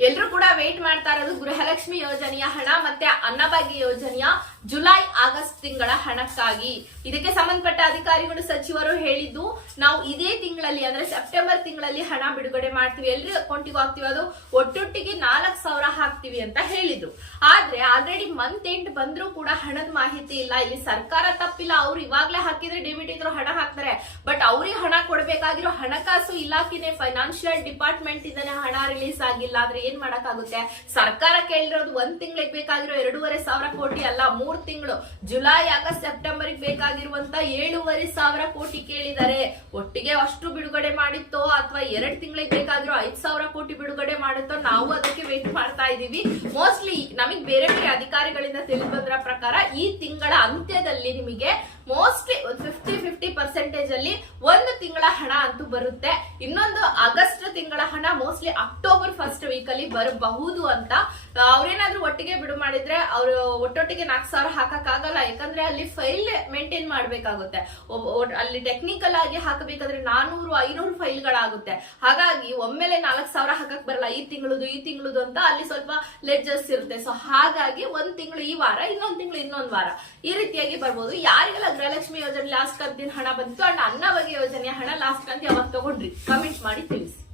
ಎಲ್ರು ಕೂಡ ವೇಟ್ ಮಾಡ್ತಾ ಇರೋದು ಗೃಹಲಕ್ಷ್ಮಿ ಯೋಜನೆಯ ಹಣ ಮತ್ತೆ ಅನ್ನಭಾಗ್ಯ ಯೋಜನೆಯ ಜುಲೈ ಆಗಸ್ಟ್ ತಿಂಗಳ ಹಣಕ್ಕಾಗಿ. ಇದಕ್ಕೆ ಸಂಬಂಧಪಟ್ಟ ಅಧಿಕಾರಿಗಳು, ಸಚಿವರು ಹೇಳಿದ್ದು, ನಾವು ಇದೇ ತಿಂಗಳಲ್ಲಿ ಅಂದ್ರೆ ಸೆಪ್ಟೆಂಬರ್ ತಿಂಗಳಲ್ಲಿ ಹಣ ಬಿಡುಗಡೆ ಮಾಡ್ತೀವಿ. ಎಲ್ರಿ ಅಕೌಂಟಿಗೂ ಹಾಕ್ತಿವಿ. ಅದು ಒಟ್ಟೊಟ್ಟಿಗೆ ನಾಲ್ಕು ಸಾವಿರ ಹಾಕ್ತಿವಿ ಅಂತ ಹೇಳಿದ್ರು. ಆದ್ರೆ ಆಲ್ರೆಡಿ ಮಂತ್ ಎಂಡ್ ಬಂದ್ರೂ ಕೂಡ ಹಣದ ಮಾಹಿತಿ ಇಲ್ಲ. ಇಲ್ಲಿ ಸರ್ಕಾರ ತಪ್ಪಿಲ್ಲ. ಅವ್ರು ಇವಾಗ್ಲೇ ಹಾಕಿದ್ರೆ ಡೆಬಿಟ್ ಇದ್ರು ಹಣ ಹಾಕ್ತಾರೆ. ಬಟ್ ಅವ್ರಿಗೆ ಹಣ ಕೊಡ್ಬೇಕಾಗಿರೋ ಹಣಕಾಸು ಇಲಾಖೆನೆ ಫೈನಾನ್ಷಿಯಲ್ ಡಿಪಾರ್ಟ್ಮೆಂಟ್ ಇಂದಾನೆ ಹಣ ರಿಲೀಸ್ ಆಗಿಲ್ಲ. ಆದ್ರೆ ಏನ್ ಮಾಡಕ್ಕಾಗುತ್ತೆ? ಸರ್ಕಾರ ಕೇಳಿರೋದು ಒಂದ್ ತಿಂಗಳಿಗೆ ಬೇಕಾಗಿರೋ ಎರಡೂವರೆ ಸಾವಿರ ಕೋಟಿ ಅಲ್ಲ, ಮೂರ್ ತಿಂಗಳು. ಜುಲೈ, ಆಗಸ್ಟ್ ಸೆಪ್ಟೆಂಬರ್ ಬೇಕಾಗಿರುವಂತ ಏಳುವರೆ ಸಾವಿರ ಕೋಟಿ ಕೇಳಿದ್ದಾರೆ. ಒಟ್ಟಿಗೆ ಅಷ್ಟು ಬಿಡುಗಡೆ ಮಾಡಿತ್ತೋ ಅಥವಾ ಎರಡ್ ತಿಂಗಳಿಗೆ ಬೇಕಾಗಿರೋ ಐದ್ ಸಾವಿರ ಕೋಟಿ ಬಿಡುಗಡೆ ಮಾಡುತ್ತೋ ನಾವು ಅದಕ್ಕೆ ವೇಟ್ ಮಾಡ್ತಾ ಇದೀವಿ. ಮೋಸ್ಟ್ಲಿ ನಮಗ್ ಬೇರೆ ಬೇರೆ ಅಧಿಕಾರಿಗಳಿಂದ ತಿಳಿದು ಬಂದ್ರ ಪ್ರಕಾರ ಈ ತಿಂಗಳ ಅಂತ್ಯದಲ್ಲಿ ನಿಮಗೆ ಅಲ್ಲಿ ಒಂದು ತಿಂಗಳ ಹಣ ಅಂತೂ ಬರುತ್ತೆ. ಇನ್ನೊಂದು ಆಗಸ್ಟ್ ಹಣ ಮೋಸ್ಟ್ಲಿ ಅಕ್ಟೋಬರ್ ಫಸ್ಟ್ ವೀಕ್ ಅಲ್ಲಿ ಬರಬಹುದು ಅಂತ. ಅವ್ರೇನಾದ್ರೂ ಒಟ್ಟಿಗೆ ಬಿಡು ಮಾಡಿದ್ರೆ ಅವರು ಒಟ್ಟೊಟ್ಟಿಗೆ ನಾಲ್ಕು ಸಾವಿರ ಹಾಕಕ್ ಆಗಲ್ಲ ಯಾಕಂದ್ರೆ ಅಲ್ಲಿ ಫೈಲ್ ಮೇಂಟೈನ್ ಮಾಡ್ಬೇಕಾಗುತ್ತೆ. ಅಲ್ಲಿ ಟೆಕ್ನಿಕಲ್ ಆಗಿ ಹಾಕಬೇಕಾದ್ರೆ ನಾನೂರು, ಐನೂರು ಫೈಲ್ಗಳಾಗುತ್ತೆ ಹಾಗಾಗಿ ಒಮ್ಮೆಲೆ ನಾಲ್ಕು ಸಾವಿರ ಹಾಕಕ್ ಬರಲ್ಲ. ಈ ತಿಂಗಳದು ಈ ತಿಂಗಳದು ಅಂತ ಅಲ್ಲಿ ಸ್ವಲ್ಪ ಲೆಡ್ಜಸ್ ಇರುತ್ತೆ. ಸೊ ಹಾಗಾಗಿ ಒಂದ್ ತಿಂಗಳು ಈ ವಾರ, ಇನ್ನೊಂದ್ ತಿಂಗಳು ಇನ್ನೊಂದ್ ವಾರ. ಈ ರೀತಿಯಾಗಿ ಬರ್ಬೋದು. ಯಾರಿಗೆಲ್ಲ ಗೃಹಲಕ್ಷ್ಮಿ ಯೋಜನೆ ಲಾಸ್ಟ್ ಕಂತಿನ ಹಣ ಬಂತು ಅಂಡ್ ಅನ್ನ ಬಗ್ಗೆ ಯೋಜನೆಯ ಹಣ ಲಾಸ್ಟ್ ಕಂತಿ ಯಾವಾಗ ತಗೊಂಡ್ರಿ. ಕಮೆಂಟ್ ಮಾಡಿ ತಿಳಿಸಿ.